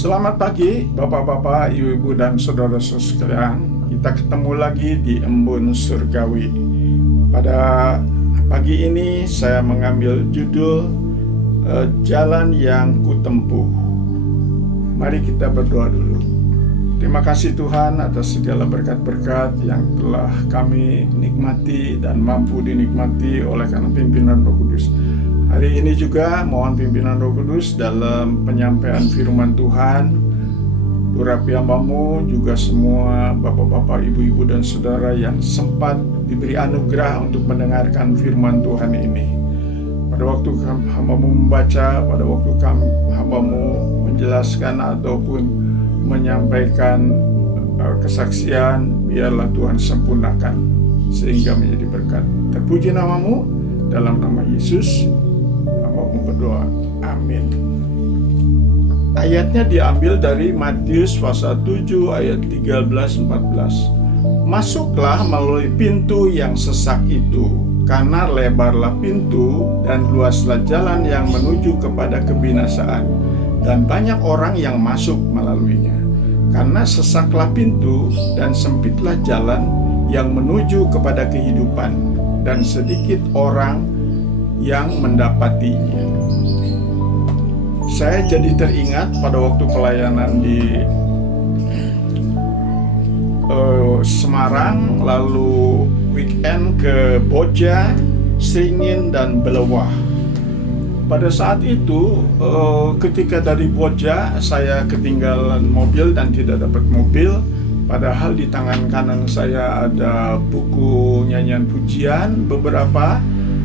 Selamat pagi Bapak-bapak, Ibu-ibu dan saudara-saudara sekalian. Kita ketemu lagi di Embun Surgawi. Pada pagi ini saya mengambil judul Jalan yang Kutempuh. Mari kita berdoa dulu. Terima kasih Tuhan atas segala berkat-berkat yang telah kami nikmati dan mampu dinikmati oleh karena pimpinan Roh Kudus. Hari ini juga mohon pimpinan Roh Kudus dalam penyampaian firman Tuhan. Urapi hamba-Mu juga semua bapak-bapak, ibu-ibu dan saudara yang sempat diberi anugerah untuk mendengarkan firman Tuhan ini. Pada waktu hamba-Mu membaca, pada waktu hamba-Mu menjelaskan ataupun menyampaikan kesaksian, biarlah Tuhan sempurnakan sehingga menjadi berkat. Terpuji nama-Mu, dalam nama Yesus berdoa, amin. Ayatnya diambil dari Matius pasal 7 ayat 13-14. Masuklah melalui pintu yang sesak itu, karena lebarlah pintu dan luaslah jalan yang menuju kepada kebinasaan, dan banyak orang yang masuk melaluinya. Karena sesaklah pintu dan sempitlah jalan yang menuju kepada kehidupan, dan sedikit orang yang mendapatinya. Saya jadi teringat pada waktu pelayanan di Semarang, lalu weekend ke Boja, Sringin, dan Belewah. Pada saat itu ketika dari Boja saya ketinggalan mobil dan tidak dapat mobil, padahal di tangan kanan saya ada buku nyanyian pujian beberapa,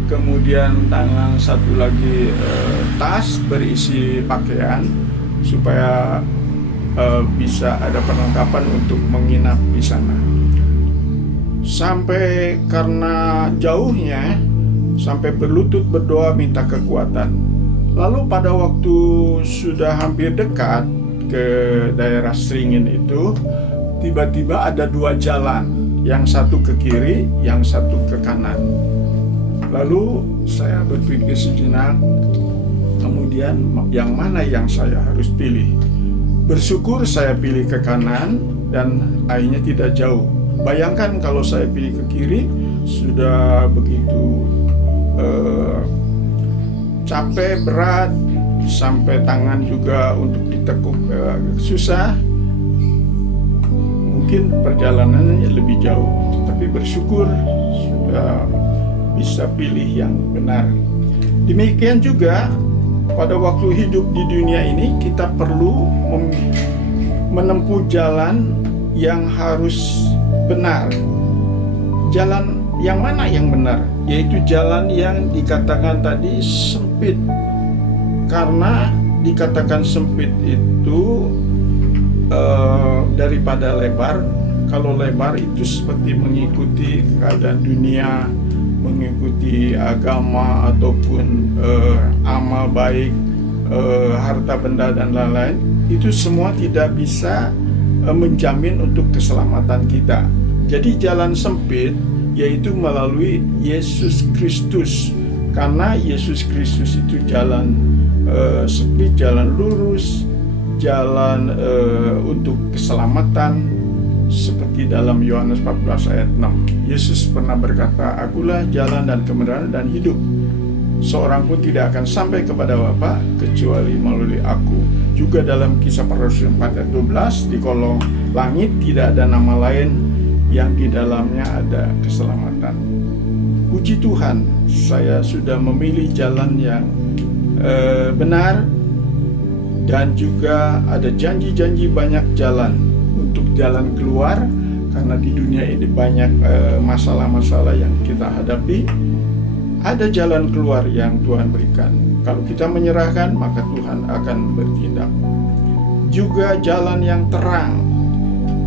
kemudian tangan satu lagi tas berisi pakaian supaya bisa ada perlengkapan untuk menginap di sana. Sampai karena jauhnya, sampai berlutut berdoa minta kekuatan. Lalu pada waktu sudah hampir dekat ke daerah Sringin itu, tiba-tiba ada dua jalan, yang satu ke kiri, yang satu ke kanan. Lalu saya berpikir sejenak, kemudian yang mana yang saya harus pilih? Bersyukur saya pilih ke kanan dan akhirnya tidak jauh. Bayangkan kalau saya pilih ke kiri, sudah begitu capek, berat, sampai tangan juga untuk ditekuk susah. Mungkin perjalanannya lebih jauh, tapi bersyukur sudah bisa pilih yang benar. Demikian juga pada waktu hidup di dunia ini, kita perlu menempuh jalan yang harus benar. Jalan yang mana yang benar? Yaitu jalan yang dikatakan tadi sempit. Karena dikatakan sempit itu daripada lebar. Kalau lebar itu seperti mengikuti keadaan dunia, mengikuti agama ataupun amal baik, harta benda dan lain-lain, itu semua tidak bisa menjamin untuk keselamatan kita. Jadi jalan sempit yaitu melalui Yesus Kristus, karena Yesus Kristus itu jalan sempit, jalan lurus, jalan untuk keselamatan. Seperti dalam Yohanes 14 ayat 6, Yesus pernah berkata, "Akulah jalan dan kebenaran dan hidup. Seorang pun tidak akan sampai kepada Bapa kecuali melalui aku." Juga dalam Kisah Para Rasul 4 ayat 12, di kolong langit tidak ada nama lain yang di dalamnya ada keselamatan. Puji Tuhan, saya sudah memilih jalan yang benar, dan juga ada janji-janji banyak jalan untuk jalan keluar, karena di dunia ini banyak masalah-masalah yang kita hadapi. Ada jalan keluar yang Tuhan berikan. Kalau kita menyerahkan, maka Tuhan akan bertindak. Juga jalan yang terang.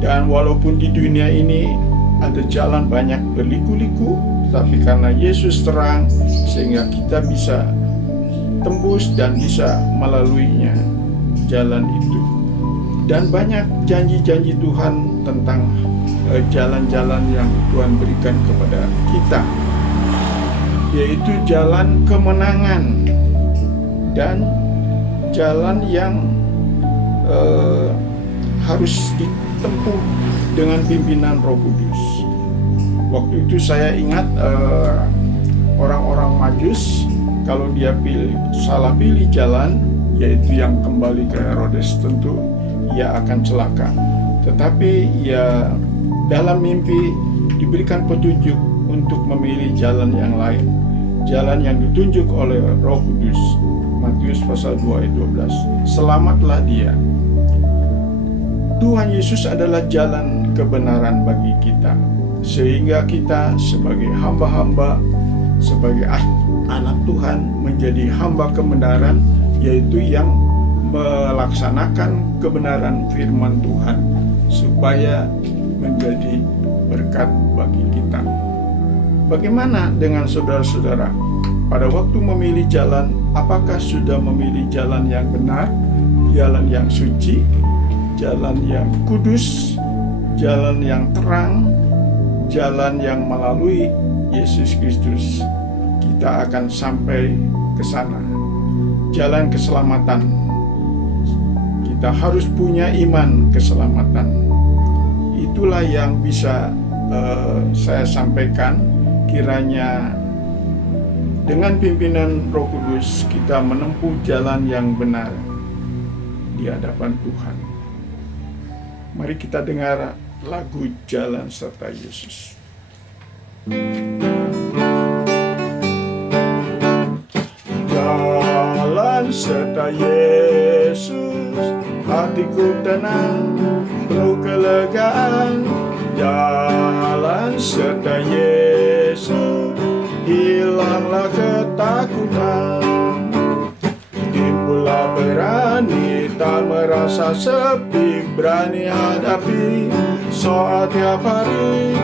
Dan walaupun di dunia ini ada jalan banyak berliku-liku, tapi karena Yesus terang, sehingga kita bisa tembus dan bisa melaluinya jalan itu. Dan banyak janji-janji Tuhan tentang jalan-jalan yang Tuhan berikan kepada kita, yaitu jalan kemenangan dan jalan yang harus ditempuh dengan pimpinan Roh Kudus. Waktu itu saya ingat orang-orang Majus, kalau dia salah pilih jalan, yaitu yang kembali ke Herodes, tentu ia akan celaka. Tetapi ia dalam mimpi diberikan petunjuk untuk memilih jalan yang lain, jalan yang ditunjuk oleh Roh Kudus. Matius pasal 2 ayat 12. Selamatlah dia. Tuhan Yesus adalah jalan kebenaran bagi kita, sehingga kita sebagai hamba-hamba, sebagai anak Tuhan menjadi hamba kebenaran, yaitu yang melaksanakan kebenaran firman Tuhan supaya menjadi berkat bagi kita. Bagaimana dengan saudara-saudara? Pada waktu memilih jalan, apakah sudah memilih jalan yang benar, jalan yang suci, jalan yang kudus, jalan yang terang, jalan yang melalui Yesus Kristus kita akan sampai ke sana. Jalan keselamatan. Kita harus punya iman keselamatan. Itulah yang bisa saya sampaikan. Kiranya dengan pimpinan Roh Kudus kita menempuh jalan yang benar di hadapan Tuhan. Mari kita dengar lagu Jalan Serta Yesus. Jalan serta Yesus, hatiku tenang, penuh kelegaan. Jalan serta Yesus, hilanglah ketakutan. Timbullah berani, tak merasa sepi, berani hadapi soal tiap hari.